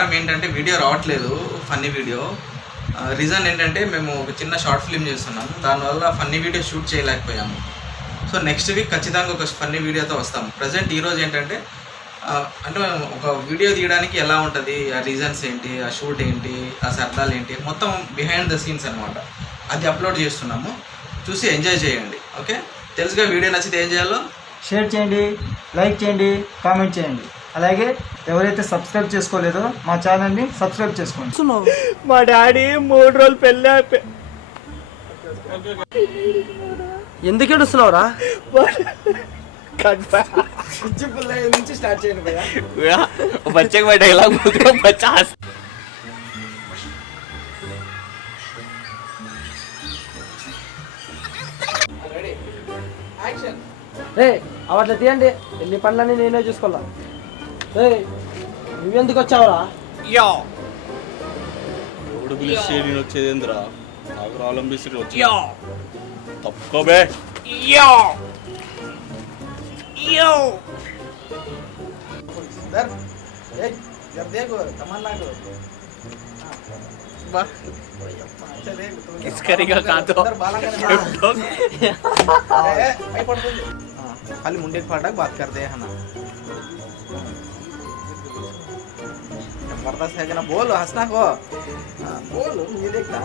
వారం ఏంటంటే వీడియో రావట్లేదు, ఫన్నీ వీడియో. రీజన్ ఏంటంటే మేము ఒక చిన్న షార్ట్ ఫిల్మ్ చేస్తున్నాము, దానివల్ల ఫన్నీ వీడియో షూట్ చేయలేకపోయాము. సో నెక్స్ట్ వీక్ ఖచ్చితంగా ఒక ఫన్నీ వీడియోతో వస్తాము. ప్రజెంట్ ఈరోజు ఏంటంటే అంటే మేము ఒక వీడియో తీయడానికి ఎలా ఉంటుంది, ఆ రీజన్స్ ఏంటి, ఆ షూట్ ఏంటి, ఆ సరదాలు ఏంటి, మొత్తం బిహైండ్ ద సీన్స్ అనమాట. అది అప్లోడ్ చేస్తున్నాము, చూసి ఎంజాయ్ చేయండి. ఓకే, తెలుసుగా. వీడియో నచ్చితే ఏం చేయాలో షేర్ చేయండి, లైక్ చేయండి, కామెంట్ చేయండి. అలాగే ఎవరైతే సబ్స్క్రైబ్ చేసుకోలేదో మా ఛానల్ని సబ్స్క్రైబ్ చేసుకోండి. మా డాడీ 3 రోజులు పెళ్ళి ఎందుకు ఏడుస్తున్నావురా? నుంచి స్టార్ట్ చేయండి భయ్యా. बच्चे का डायलॉग बोलते हो 50. అవట్లా తీయండి, ఎన్ని పనులన్నీ నేనే చూసుకోవాలా. నువ్వెందుకు వచ్చావురా? ఎవడు పిలిస్తే నేను వచ్చేదేంద్రా? నాకు రావాలనిపిస్తే వచ్చా తప్పుకోబే. खाली मुंडे फाटक बात करते हैं ना, जबरदस्त है ना, बोल हंसना को, बोल ये देखना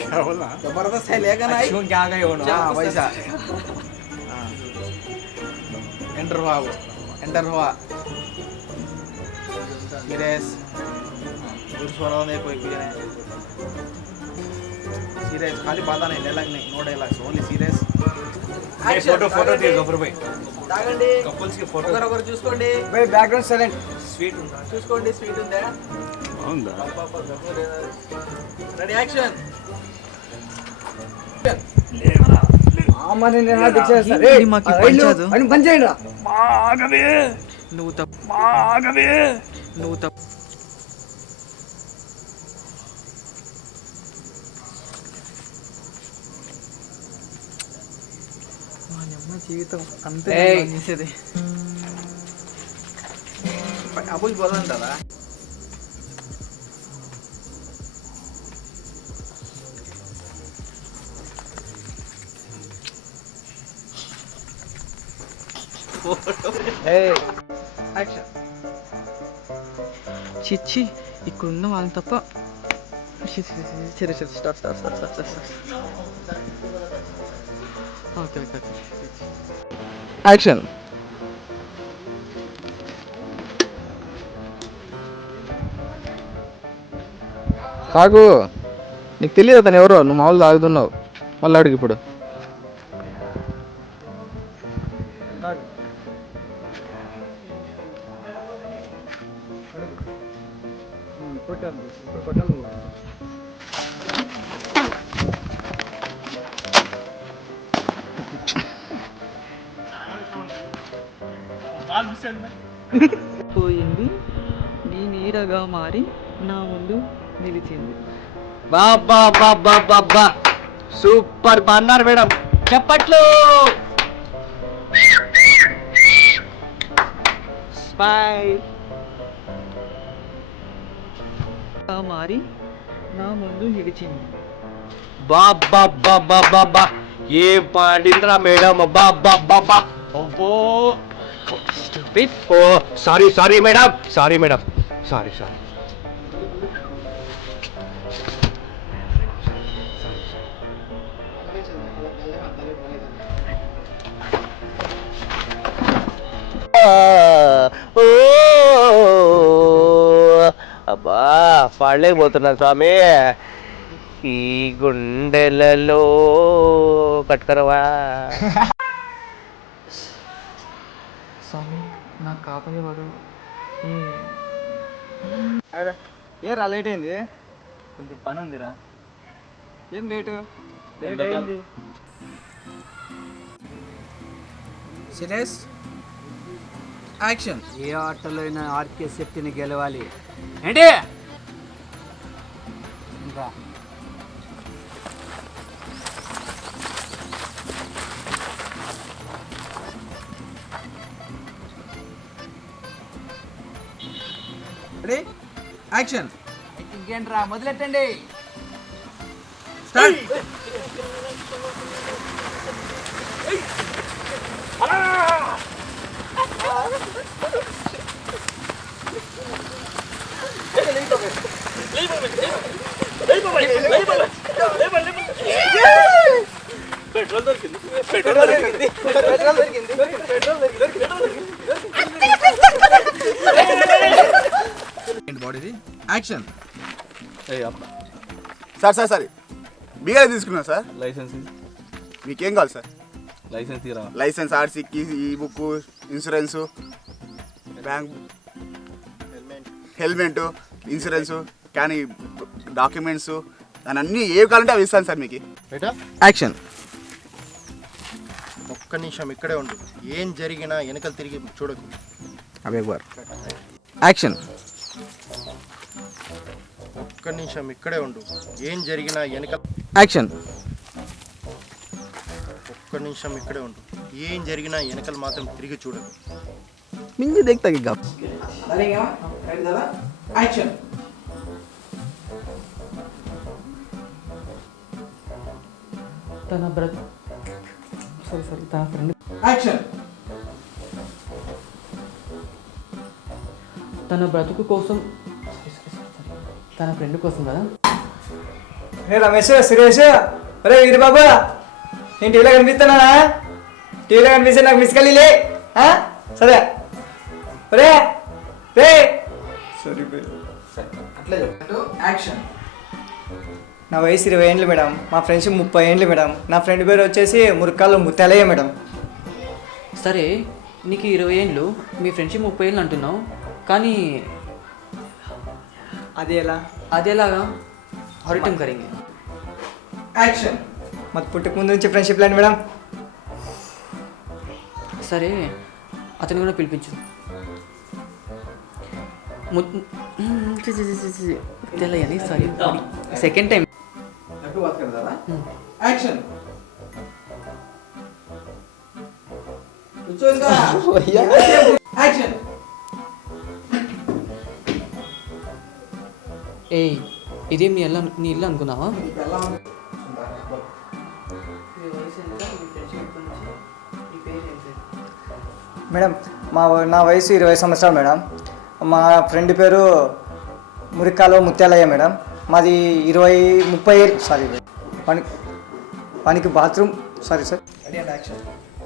क्या बोलना, जबरदस्त है लेगा ना, क्या गए हो ना वैसा. एंटर हुआ वो, एंटर हुआ सीरियस कोई सीरियस खाली बात नहीं, डायलॉग नहीं, no dialogues, only serious. Photo दियो गफर भाई. తాగండి, कपल्स की फोटो ఒకరొకరు చూసుకోండి. భయ్ బ్యాక్గ్రౌండ్ సైలెంట్. स्वीट ఉందా? చూసుకోండి, స్వీట్ ఉందా? బాగుందా? Ready, action. అమ్మని నేను హార్ట్ ఇచ్చేస్తా. రేయ్ అని పని చేయండి రా. మాగవే నువ్వు తప్పు, మాగవే నువ్వు తప్పు. జీవితం అంతే చేసేది. అబుల్ బోలండి కదా. యాక్షన్. చిచ్చి ఇక్కడున్న వాళ్ళని తప్ప. సరే స్టార్ట్. ఓకే. యాక్షన్. కాకు, నీకు తెలియదు అతను ఎవరో, నువ్వు మామూలు తాగుతున్నావు, మళ్ళీ అడుగు ఇప్పుడు. పోయింది, నీ నీడగా మారి నా ముందు నిలిచింది. బాబా సూపర్ బాగున్నారు మేడం, చెప్పట్లు. స్మైల్. మారి నా ముందు నిలిచింది. బాబా ఏం పాడిందిరా మేడం. బాబా ఓ స్టూపిడ్. ఓ సారీ మేడం, సారీ. అబ్బా పాడలేకపోతున్నా స్వామి, ఈ గుండెలలో కట్టుకరవా. స్వామి నాకు కాపాడేవాడు. ఏ రా లేట్ అయింది? కొంచెం పని ఉందిరా. ఏం లేట్ అయింది. Serious action. ఏ ఆటలో అయినా ఆర్కే శక్తిని గెలవాలి ఏంటి? ఇంకా రెడీ, యాక్షన్. ఇంకేంట్రా మొదలెట్టండి. స్టార్ట్. పెట్రోల్ దొరికింది. బాడీది. యాక్షన్. సార్ మీరే తీసుకున్నాం సార్. లైసెన్స్ మీకేం కావాలి సార్? లైసెన్స్ తీరా. లైసెన్స్, ఆర్సీ, ఈ book, insurance, bank, helmet, insurance, కానీ డాక్యుమెంట్స్ దాని అన్నీ ఏవి కావాలంటే అవి ఇస్తాను సార్ మీకు. బేటా యాక్షన్. ఒక్క నిమిషం ఇక్కడే ఉండు. ఏం జరిగినా వెనకలు తిరిగి చూడకు. యాక్షన్. ఒక్క నిమిషం ఇక్కడే ఉండు. ఏం జరిగినా వెనకలు. యాక్షన్. ఒక్క నిమిషం ఇక్కడే ఉండు. ఏం జరిగినా వెనకలు మాత్రం తిరిగి చూడకు. మింగి देखता कि गप. యాక్షన్. తన బ్రదర్ సారీ తన ఫ్రెండ్ యాక్షన్. తన బ్రతుకు కోసం తన ఫ్రెండ్ కోసం కదా. రే రమేష్, సురేష్, ఒరే వీరి బాబా, నేను టీవీలో కనిపిస్తానా? టీవీలో కనిపిస్తే నాకు మిస్ కలిలే. సరే ఒరే రే సారీ అట్లే చెప్పు. యాక్షన్. నా వయసు 20 ఏండ్లు మేడం, మా ఫ్రెండ్స్ 30 ఏండ్లు మేడం. నా ఫ్రెండ్ పేరు వచ్చేసి మురకాలు ముత్యాలయ్య మేడం. సరే నీకు 20 ఏండ్లు, మీ ఫ్రెండ్షిప్ 30 ఏళ్ళు అంటున్నావు, కానీ అది ఎలా? అదేలాగా హరిటం కరింగే. యాక్షన్. మాకు పుట్టక ముందు నుంచి ఫ్రెండ్షిప్ లేండి మేడం. సరే అతను కూడా పిలిపించు. తెలియని సారీ సెకండ్ టైం. అప్పుడు బాత్ करता యాక్షన్. కూర్చోందా. యాక్షన్. ఏయ్ ఇదేం నీ ఇల్లు అనుకున్నావా? మేడం నా వయసు 20 సంవత్సరాలు మేడం. మా ఫ్రెండ్ పేరు మురికాలో ముత్యాలయ్య మేడం. మాది 20-30 ఏళ్ళు. సారీ పనికి బాత్రూమ్. Sorry sir. యాక్షన్.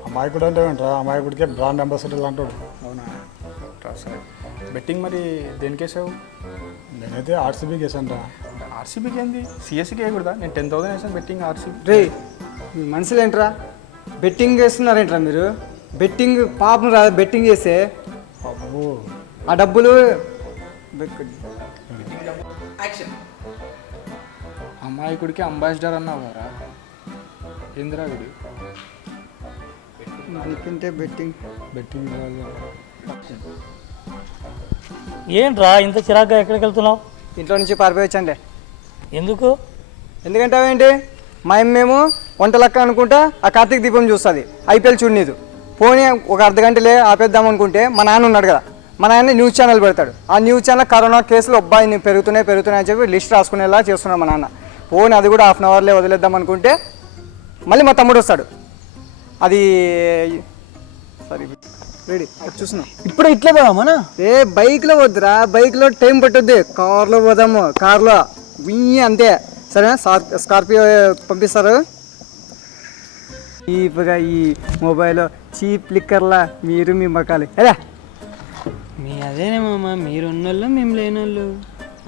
అమాయకుడు అంటే ఏంట్రా? అమాయకుడికే బ్రాండ్ అంబాసిడర్ అంటాడు. అవునా సరే. బెట్టింగ్ మరి దేనికేసావు? నేనైతే ఆర్సీబీకి వేసాను రా. ఆర్సీబీకి ఏంది? సిఎస్సికి వేయకూడదా? నేను 10,000 వేసాను బెట్టింగ్ ఆర్సీబీ. రే మీ మనుషులు ఏంట్రా? బెట్టింగ్ చేస్తున్నారేంట్రా మీరు? బెట్టింగ్ పాపం రా. బెట్టింగ్ చేస్తే అబ్బో ఆ డబ్బులు యాక్షన్. అమాయకుడికి అంబాసిడర్ అన్నావు కదా ఏందిరా వీడు? ఎందుకంటే బెట్టింగ్ బెట్టింగ్ ఏంట్రా ఇంత చిరాగ్గా ఎక్కడికి వెళ్తున్నావు? ఇంట్లో నుంచి పారిపోయచ్చండి. ఎందుకు? ఎందుకంటే అవేంటి మేము వంట లెక్క అనుకుంటా ఆ కార్తీక దీపం చూస్తుంది. ఐపీఎల్ చూడనీదు. పోనీ ఒక అర్ధగంటలే ఆపేద్దాం అనుకుంటే మా నాన్న ఉన్నాడు కదా, మా నాన్న న్యూస్ ఛానల్ పెడతాడు. ఆ న్యూస్ ఛానల్ కరోనా కేసులు అబ్బాయిని పెరుగుతున్నాయి అని చెప్పి లిస్ట్ రాసుకునేలా చేస్తున్నాడు మా నాన్న. పోనీ అది కూడా 1/2 అవర్లే వదిలేద్దాం అనుకుంటే మళ్ళీ మా తమ్ముడు వస్తాడు. అది సారీ రెడీ చూస్తున్నాం. ఇప్పుడు ఇట్లే పోదామనా? బైక్లో వద్దురా, బైక్లో టైం పట్టుద్ది. కార్లో పోదాము. కార్లో అంతే. సరేనా? స్కార్పియో పంపిస్తారు. చీప్గా ఈ మొబైల్ చీప్ లిక్కర్లా మీరు మీ మకాలి అదే మీ అదేనేమమ్మా, మీరు ఉన్నోళ్ళు మేము లేనోళ్ళు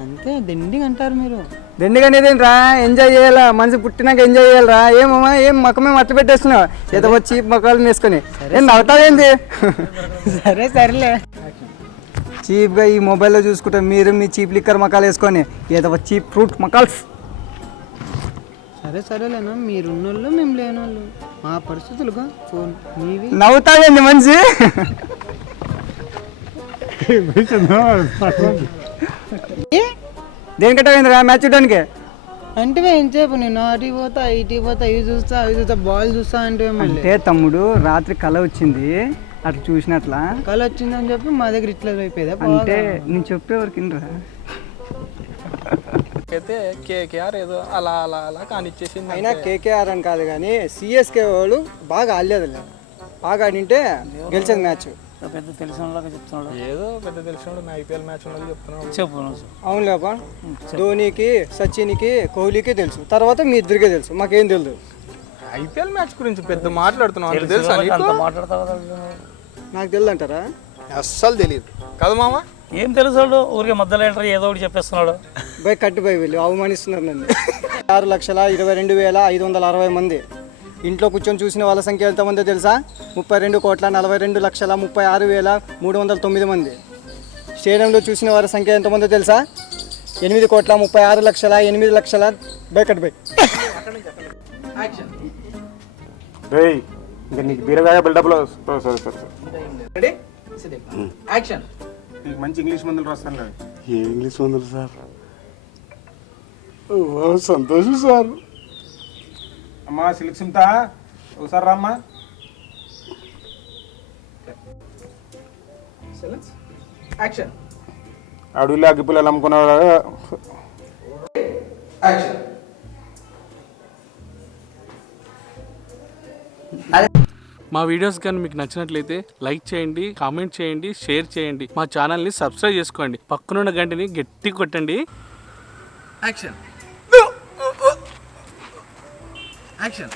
అంతే. దండిగా అంటారు మీరు. దండిగానేదేంట్రా? ఎంజాయ్ చేయాలా, మనిషి పుట్టినాక ఎంజాయ్ చేయాలరా. ఏమమ్మా ఏం మకమే మట్టి పెట్టేస్తున్నావు ఏదో చీప్ మకాలు వేసుకొని. ఏం నవ్వుతావేంది? సరే సరేలే. చీప్గా ఈ మొబైల్లో చూసుకుంటే మీరు మీ చీప్ లిక్కర్ మకాలు వేసుకొని ఏదో చీప్ ఫ్రూట్ మకాల్స్. సరే సరేలేనా, మీరు ఉన్నోళ్ళు మేము లేనోళ్ళు. మా పరిస్థితులుగా ఫోన్ మీవి. నవ్వుతావేంది మనిషి? దేనికట్టా మ్యాచ్ చూడడానికి అంటే ఎంతసేపు నేను అటు పోతా ఇటు పోతా ఇవి చూస్తా అవి చూస్తా బాల్ చూస్తా అంటే అంటే తమ్ముడు రాత్రి కళ వచ్చింది అట్లా చూసినట్లా కళ వచ్చిందని చెప్పి మా దగ్గర ఇట్లా అయిపోయేదా? అంటే నేను చెప్పేవరకు రా అయితే కేకేఆర్ ఏదో అలా అలా అలా కానిచ్చేసింది. అయినా కేకేఆర్ అని కాదు కానీ సిఎస్కే వాళ్ళు బాగా ఆడలేదు, బాగా ఆడింటే గెలిచేది మ్యాచ్. పెద్ద తెలిసిన చెప్తున్నాడు. ఏదో పెద్ద తెలిసిన ఐపీఎల్ మ్యాచ్ ఉన్నది చెప్తున్నాడు. చెప్పు. అవును లేపా, ధోనికి, సచిన్కి, కోహ్లీకి తెలుసు, తర్వాత మీ ఇద్దరికే తెలుసు, మాకేం తెలియదు. ఐపీఎల్ మ్యాచ్ గురించి పెద్ద మాట్లాడుతున్నావు తెలుసా నీకు? నాకు తెలియదు అంటారా? అస్సలు తెలియదు కదా మామ. ఏం తెలుసు ఊరికే మధ్యలో ఎంటర్ ఏదో ఒకటి చెప్పేస్తున్నాడు. బై కట్టు బై వీళ్ళు అవమానిస్తున్నారు నన్ను. 6,22,560 మంది ఇంట్లో కూర్చొని చూసిన వాళ్ళ సంఖ్య ఎంతమందో తెలుసా? 32,42,36,309 మంది. స్టేడియంలో చూసిన వారి సంఖ్య ఎంతమందో తెలుసా? 8,36,08,00,000. బై కట్టు బై. ఇంకా నీకు బీరగాయ బిల్డప్లో సరే సరే రెడీ యాక్షన్. నీకు మంచి ఇంగ్లీష్ మందులు రాస్తాను. ఏ ఇంగ్లీష్ మందులు సార్? సంతోషం సార్. అమ్మా సిల్క్ సిమ్తా ఒకసారి రామ్మా. యాక్షన్. అడవిలో అగ్గిపుల్లలు అమ్ముకున్నాడు. యాక్షన్. మా వీడియోస్ కానీ మీకు నచ్చినట్లయితే లైక్ చేయండి, కామెంట్ చేయండి, షేర్ చేయండి. మా ఛానల్ని సబ్స్క్రైబ్ చేసుకోండి. పక్కనున్న గంటని గట్టి కొట్టండి. యాక్షన్. యాక్షన్.